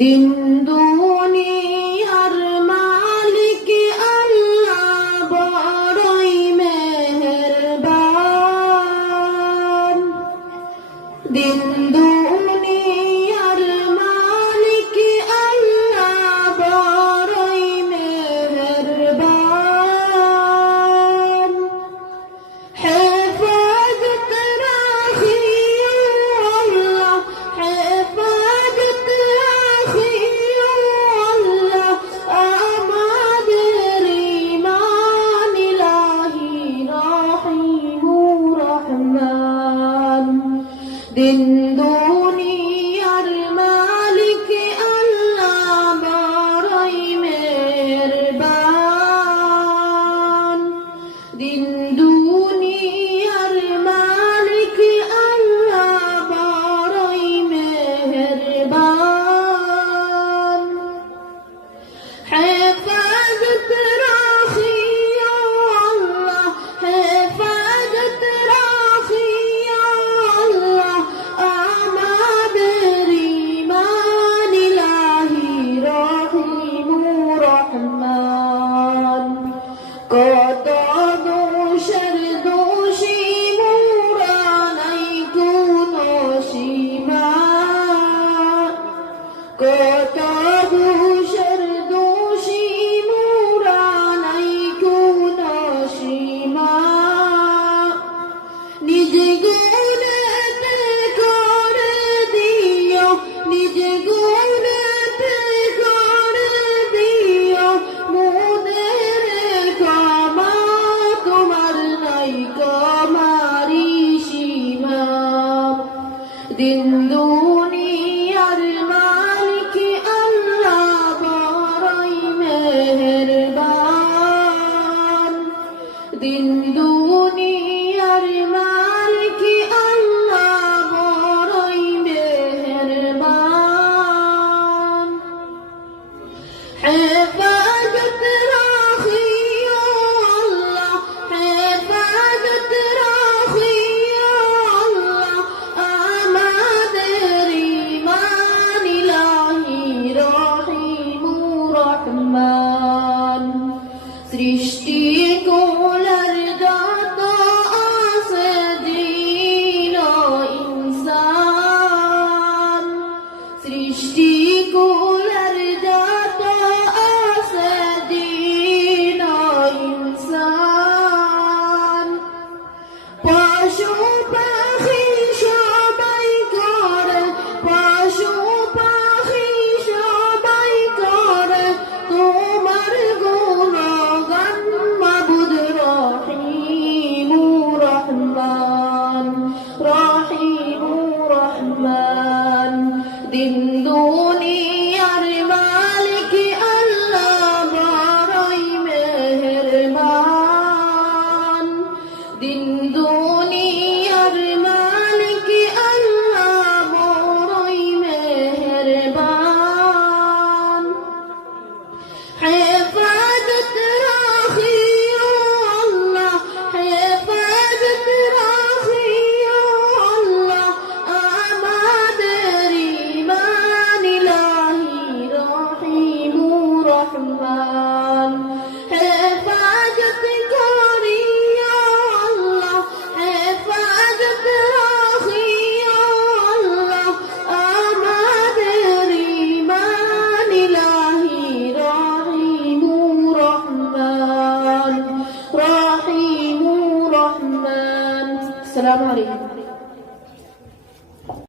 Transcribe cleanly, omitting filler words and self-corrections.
দিন দুনিয়ার মালিক আল্লাহ বড়ই মেহেরবান। দিন দুনিয়ার মালিক আল্লাহ বড়ই মেহেরবান। হেফাজত রাখিও আল্লাহ, হেফাজত রাখিও আল্লাহ, আমাদের ঈমান ইলাহি রহিমুর রহমান। দিন দুনিয়ার মালিক আল্লাহ বড়ই মেহেরবান। দিন দুনিয়ার মালিক আল্লাহ বড়ই মেহেরবান। হেফাজত রাখিও আল্লাহ, হেফাজত রাখিও আল্লাহ, আমাদের ঈমান ইলাহি রহিমুর রহমান। কত দোষের দোষী মোরা, নাই কোনো সীমা। কত দোষের দোষী মোরা, নাই কোনো সীমা। নিজ গুণেতে করে দিও, নিজ গুণেতে করে দিও মোদের ক্ষমা। তোমার নাই কমারি সীমা। দিন দুনিয়ার মালিক আল্লাহ বড়ই মেহেরবান। দিন দুনিয়ার মালিক আল্লাহ বড়ই মেহেরবান। হেফাজত রাখিও আল্লাহ, হেফাজত রাখিও আল্লাহ, আমাদের ঈমান ইলাহি রহিমুর রহমান। সৃষ্টি কুলের যত আছে জিন ও ইনসান, সৃষ্টি কুলের যত আছে জিন ও ইনসান। পশু পাখি সবাই করে, পশু পাখি সবাই করে তোমার গুণগান। মাবুদ রহিমুর রহমান, রহিমুর রহমান। দিন দুনিয়ার মালিক আল্লাহ বড়ই মেহেরবান। দিন দুনিয়ার মালিক আল্লাহ বড়ই মেহেরবান। হেফাজত রাখিও আল্লাহ, হেফাজত রাখিও আল্লাহ, আমাদের ঈমান ইলাহি রহিমুর রহমান। হেফাজত করিও আল্লাহ, হেফাজত রাখিও আল্লাহ, আমাদের ঈমান ইলাহি রহিমুর রহমান, রহিমুর রহমান। আসসালামু আলাইকুম।